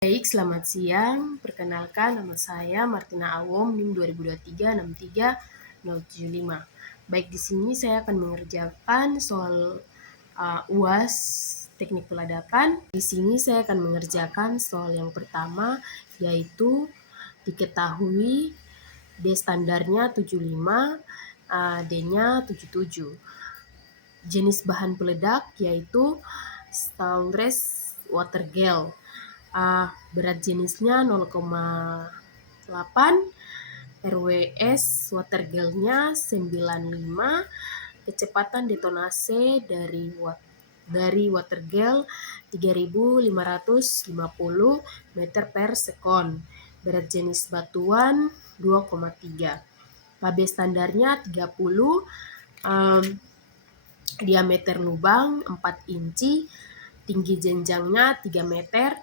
Baik, selamat siang. Perkenalkan, nama saya Martina Awom, NIM 2023-63075. Baik, di sini saya akan mengerjakan soal UAS Teknik Peladakan. Di sini saya akan mengerjakan soal yang pertama, yaitu diketahui D standarnya 75, D-nya 77. Jenis bahan peledak yaitu stainless water gel. Berat jenisnya 0,8, RWS water gelnya 95, kecepatan detonase dari water gel 3550 meter per sekon. Berat jenis batuan 2,3. KB standarnya 30, diameter lubang 4 inci, tinggi jenjangnya 3 meter,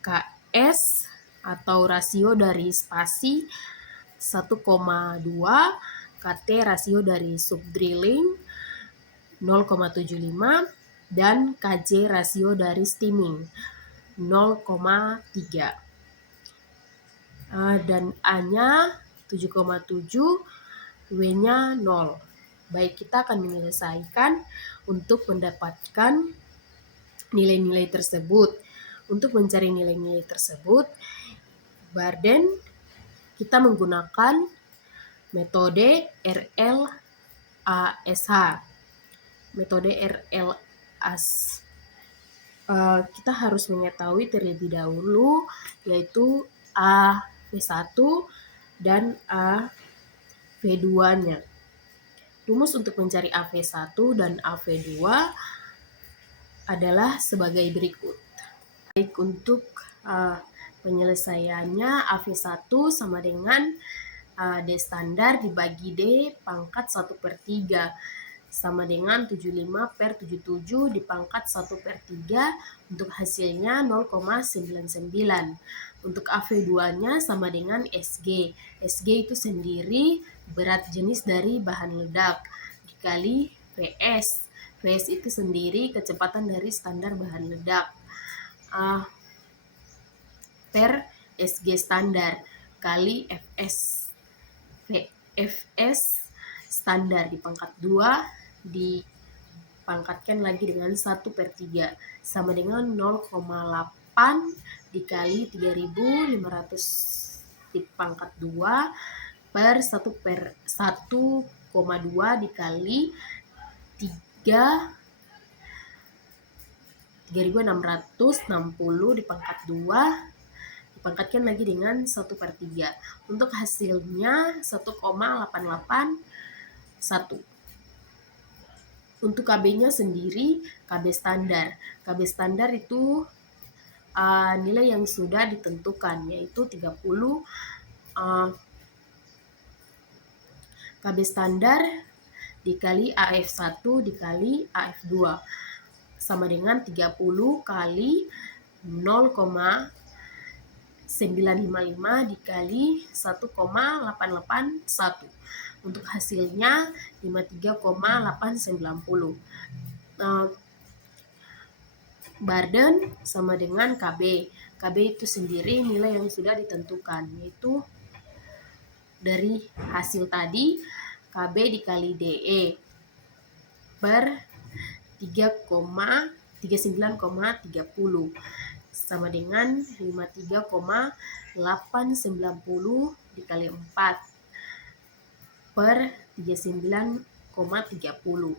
KS atau rasio dari spasi 1,2, KT rasio dari subdrilling 0,75, dan KJ rasio dari steaming 0,3. Dan A-nya 7,7, W-nya 0. Baik, kita akan menyelesaikan untuk mendapatkan nilai-nilai tersebut. Untuk mencari nilai-nilai tersebut, Barden kita menggunakan metode RLASH. Metode RLASH kita harus mengetahui terlebih dahulu yaitu AV1 dan AV2-nya. Rumus untuk mencari AV1 dan AV2 adalah sebagai berikut. Baik, untuk penyelesaiannya AV1 sama dengan D standar dibagi D pangkat 1/3 sama dengan 75/77 dipangkat 1/3, untuk hasilnya 0,99. Untuk AV2-nya sama dengan SG. SG itu sendiri berat jenis dari bahan ledak dikali VS. VS itu sendiri kecepatan dari standar bahan ledak per SG standar kali FS. FS standar dipangkat 2 dipangkatkan lagi dengan 1/3 sama dengan 0,8 dikali 3500 dipangkat 2 per 1/1,2 dikali 3660 dipangkat 2 dipangkatkan lagi dengan 1/3. Untuk hasilnya 1,881. Untuk KB-nya sendiri, KB standar. KB standar itu nilai yang sudah ditentukan, yaitu 30. KB standar dikali AF1 dikali AF2 sama dengan 30 kali 0,955 dikali 1,881. Untuk hasilnya 53,890. Barden sama dengan KB. KB itu sendiri nilai yang sudah ditentukan, yaitu dari hasil tadi KB dikali DE per 39,30 sama dengan 53,890 dikali 4 per 39,30.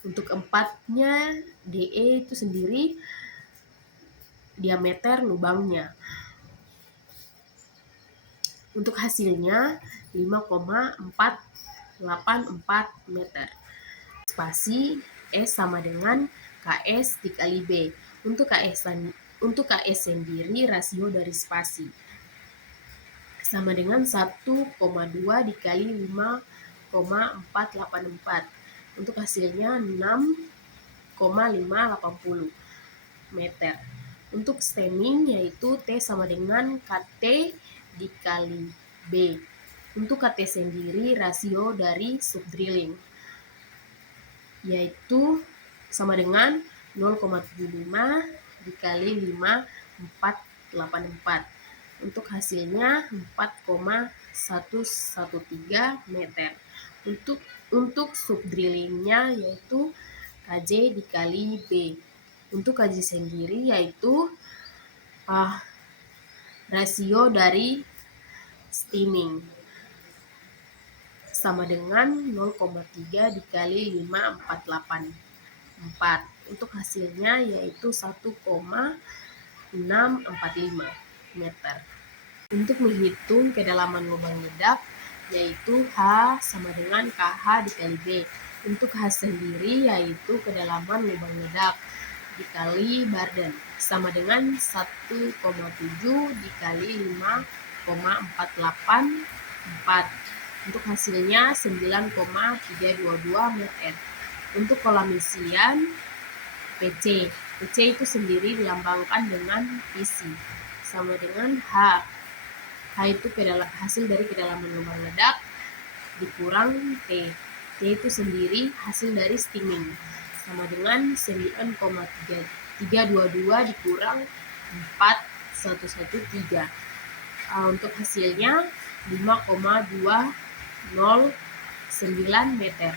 Untuk 4-nya DE itu sendiri diameter lubangnya. Untuk hasilnya 5,484 meter. Spasi S sama dengan KS dikali B. Untuk KS sendiri rasio dari spasi sama dengan 1,2 dikali 5,484. Untuk hasilnya 6,580 meter. Untuk stemming yaitu T sama dengan KT dikali B. Untuk KT sendiri rasio dari subdrilling yaitu sama dengan 0,75 dikali 5, 484. Untuk hasilnya 4,113 meter. Untuk subdrillingnya yaitu KJ dikali B. Untuk KJ sendiri yaitu rasio dari steaming sama dengan 0,3 dikali 5,484. Untuk hasilnya yaitu 1,645 meter. Untuk menghitung kedalaman lubang ledak yaitu H sama dengan KH dikali B. Untuk H sendiri yaitu kedalaman lubang ledak dikali Barden sama dengan 1,7 dikali 5,484. Untuk hasilnya 9,322 meter. Untuk kolam isian PC itu sendiri dilambangkan dengan PC sama dengan H. H itu hasil dari kedalaman lubang ledak dikurang T. T itu sendiri hasil dari steaming sama dengan 9,322 dikurang 4,113. Untuk hasilnya 5,209 meter.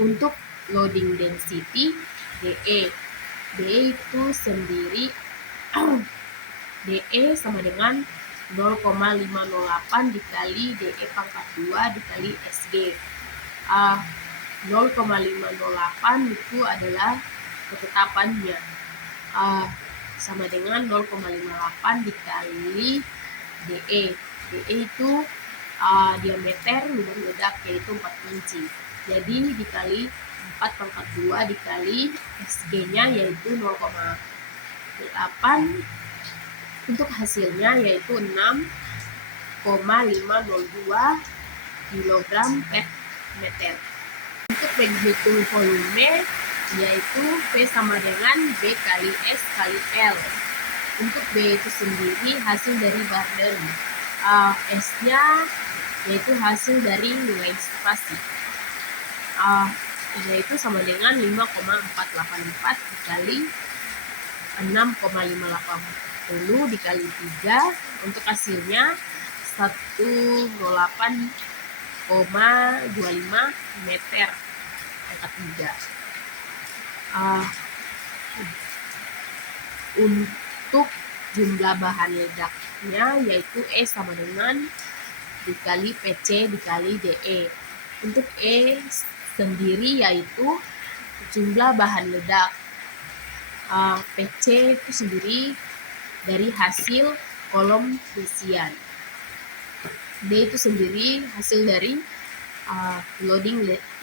Untuk loading density DE itu sendiri DE sama dengan 0,508 dikali DE pangkat 2 dikali SG. 0,508 itu adalah ketetapannya, sama dengan 0,58 dikali DE. DE itu diameter lubang ledak yaitu 4 inci. Jadi dikali 4 pangkat 2 dikali SG-nya yaitu 0,8. Untuk hasilnya yaitu 6,502 kg per meter. Untuk penghitung volume yaitu P sama dengan B kali S kali L. Untuk B itu sendiri hasil dari Barden. S-nya yaitu hasil dari nilai spasi. Yaitu sama dengan 5,484 dikali 6,580 dikali 3. Untuk hasilnya 108,25 meter pangkat 3. Untuk jumlah bahan ledaknya yaitu E sama dengan dikali PC dikali DE. Untuk E sendiri yaitu jumlah bahan ledak. PC itu sendiri dari hasil kolom isian. D itu sendiri hasil dari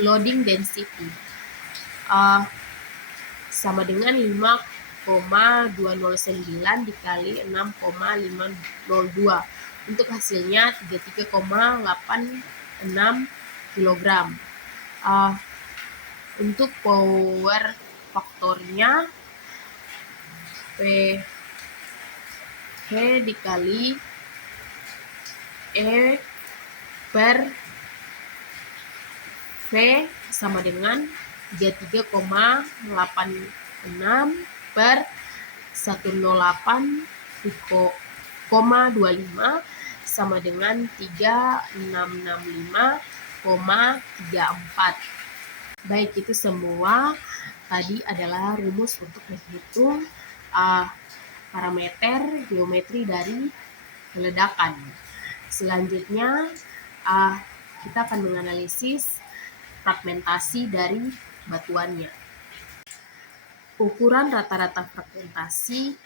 loading density. Sama dengan 5,209 dikali 6,502. Untuk hasilnya 33,86 kg. Untuk power faktornya P dikali E per V sama dengan 33,86 per 108,25 sama dengan 3665,34. Baik, itu semua tadi adalah rumus untuk menghitung parameter geometri dari ledakan. Selanjutnya kita akan menganalisis fragmentasi dari batuannya. Ukuran rata-rata fragmentasi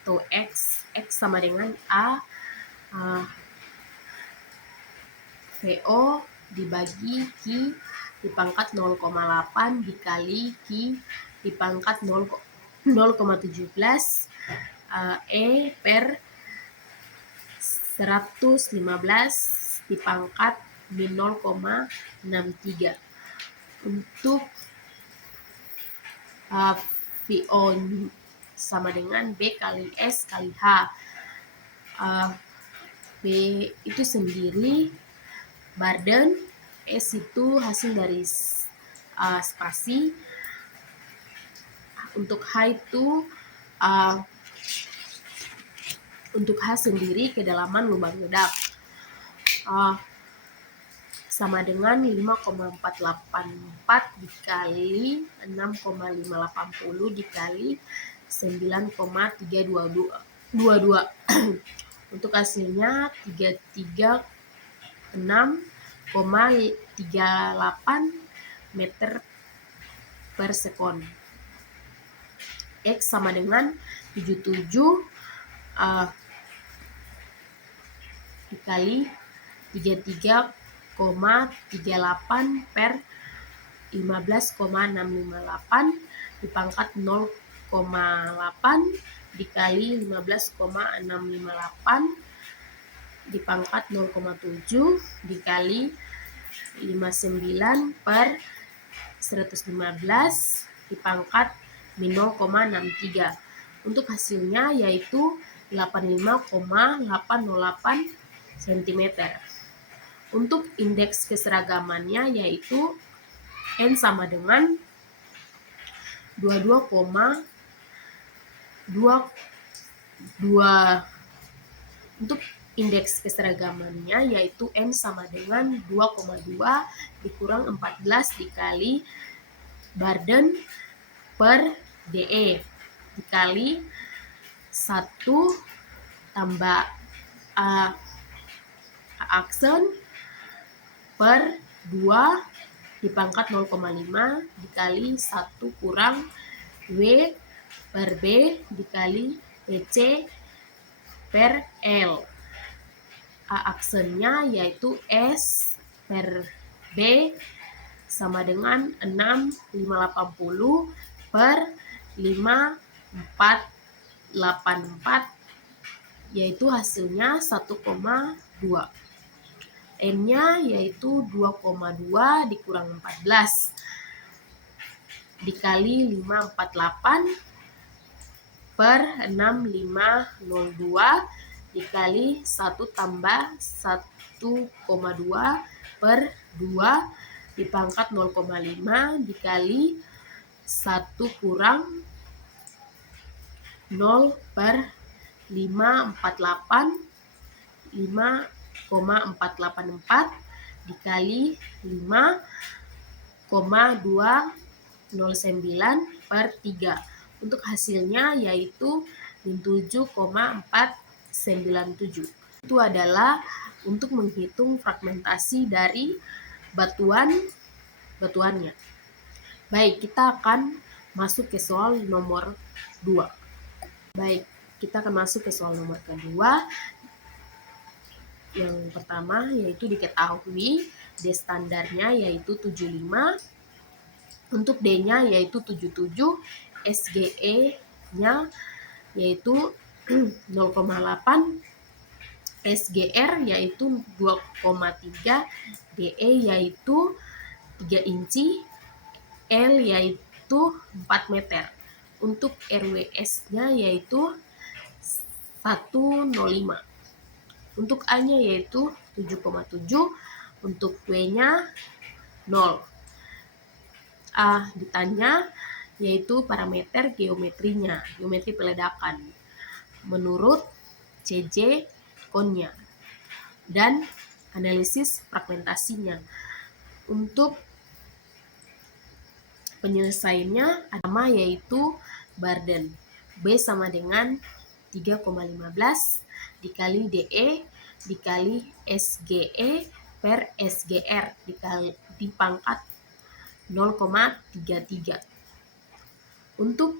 atau X sama dengan VO dibagi Q dipangkat 0,8 dikali Q dipangkat 0,17 E per 115 dipangkat min 0,63. Untuk VO sama dengan B kali S kali H. B itu sendiri Barden, S itu hasil dari spasi. Untuk H itu untuk H sendiri kedalaman lubang ledak sama dengan 5,484 dikali 6,580 dikali 9,322. Untuk hasilnya 336,38 meter per sekon. X sama dengan 77 dikali 33,38 per 15,658 dipangkat 0,8 dikali 15,658 dipangkat 0,7 dikali 59 per 115 dipangkat min 0,63. Untuk hasilnya yaitu 85,808 cm. Untuk indeks keseragamannya yaitu N sama dengan 22,22. Untuk indeks keseragamannya yaitu N sama dengan 2,2 dikurang 14 dikali Barden per DE dikali 1 tambah aksen per 2 dipangkat 0,5 dikali 1 kurang W per B dikali EC per L. Aksennya yaitu S per B sama dengan 6,580 per 5,484 yaitu hasilnya 1,2. N-nya yaitu 2,2 dikurang 14 dikali 548 per 6502 dikali 1 tambah 1,2 per 2 dipangkat 0,5 dikali 1 kurang 0 per 548 5,484 dikali 5,209 per 3. Untuk hasilnya yaitu 7,497. Itu adalah untuk menghitung fragmentasi dari batuannya. Baik, kita akan masuk ke soal nomor 2. Baik, kita akan masuk ke soal nomor kedua. Yang pertama yaitu diketahui D standarnya yaitu 75, untuk D-nya yaitu 77, SGE-nya yaitu 0,8, SGR yaitu 2,3, DE yaitu 3 inci, L yaitu 4 meter. Untuk RWS-nya yaitu 105. Untuk A-nya yaitu 7,7, untuk W-nya 0. Ditanya yaitu parameter geometri peledakan menurut CJ konnya dan analisis fragmentasinya. Untuk penyelesaiannya pertama yaitu Barden. B sama dengan 3,15 dikali DE dikali SGE per SGR dipangkat 0,33. Untuk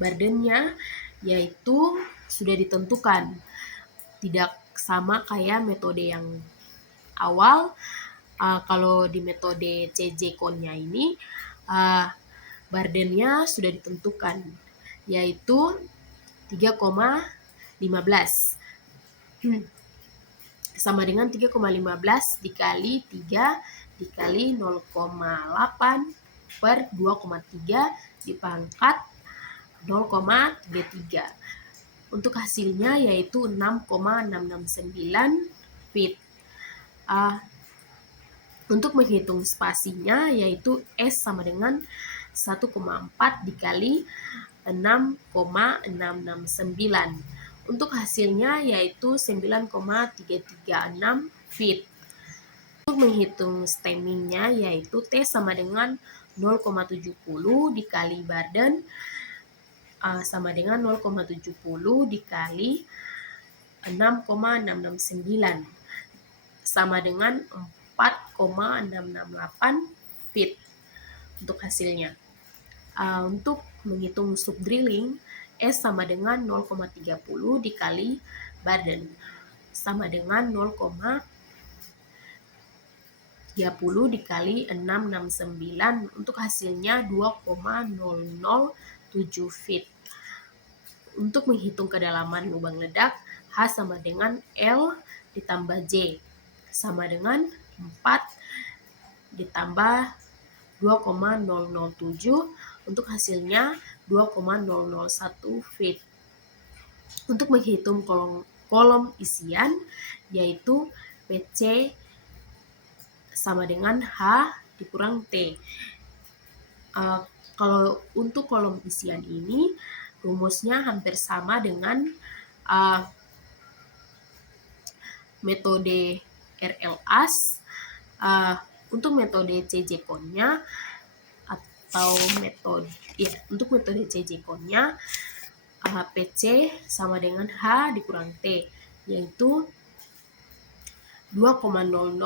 Bardennya yaitu sudah ditentukan, tidak sama kayak metode yang awal. Kalau di metode CJ konnya ini Bardennya sudah ditentukan yaitu 3,15 sama dengan 3,15 dikali 3 dikali 0,8 per 2,3 dipangkat 0,33. Untuk hasilnya yaitu 6,669 feet. Untuk menghitung spasinya yaitu S sama dengan 1,4 dikali 6,669. Untuk hasilnya yaitu 9,336 feet. Untuk menghitung stemmingnya yaitu T sama dengan 0,70 dikali Barden sama dengan 0,70 dikali 6,669 sama dengan 4,668 feet untuk hasilnya. Untuk menghitung subdrilling, S sama dengan 0,30 dikali Barden sama dengan 0,30 dikali 669 untuk hasilnya 2,007 feet. Untuk menghitung kedalaman lubang ledak, H sama dengan L ditambah J sama dengan 4 ditambah 2,007 untuk hasilnya 2,001 feet. Untuk menghitung kolom isian yaitu PC sama dengan H dikurang T. Kalau untuk kolom isian ini rumusnya hampir sama dengan metode RLAS. Untuk metode CJ-Con-nya untuk metode CJ-Con-nya PC sama dengan H dikurang T yaitu 2,001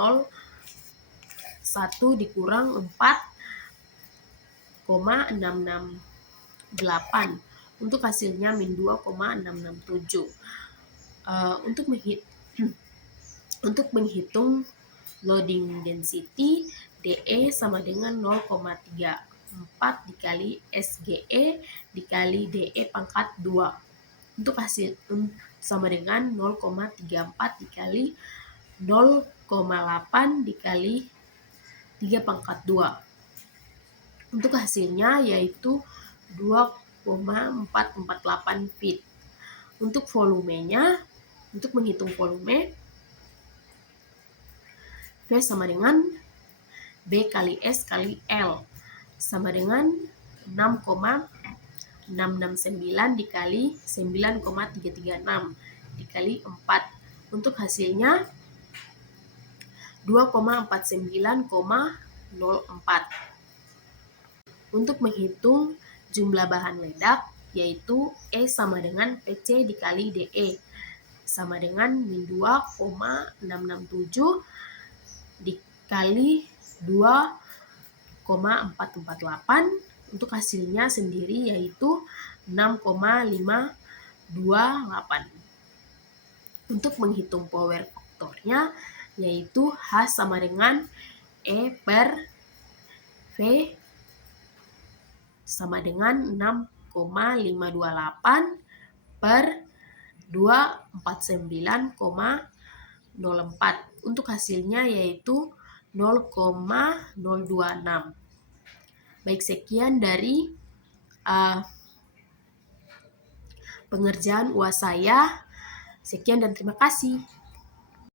dikurang 4,668 untuk hasilnya min 2,667. Untuk menghitung loading density DE sama dengan 0,34 dikali SGE dikali DE pangkat 2 untuk hasil sama dengan 0,34 dikali 0,8 dikali 3 pangkat 2 untuk hasilnya yaitu 2,448 feet. Untuk volumenya, untuk menghitung volume V sama dengan B kali S kali L sama dengan 6,669 dikali 9,336 dikali 4 untuk hasilnya 2,49,04. Untuk menghitung jumlah bahan ledak yaitu E sama dengan PC dikali DE sama dengan min 2,667 dikali 2,448 untuk hasilnya sendiri yaitu 6,528. Untuk menghitung power faktornya yaitu H sama dengan E per V sama dengan 6,528 per 249,04 untuk hasilnya yaitu 0,026. Baik, sekian dari pengerjaan UAS saya. Sekian dan terima kasih.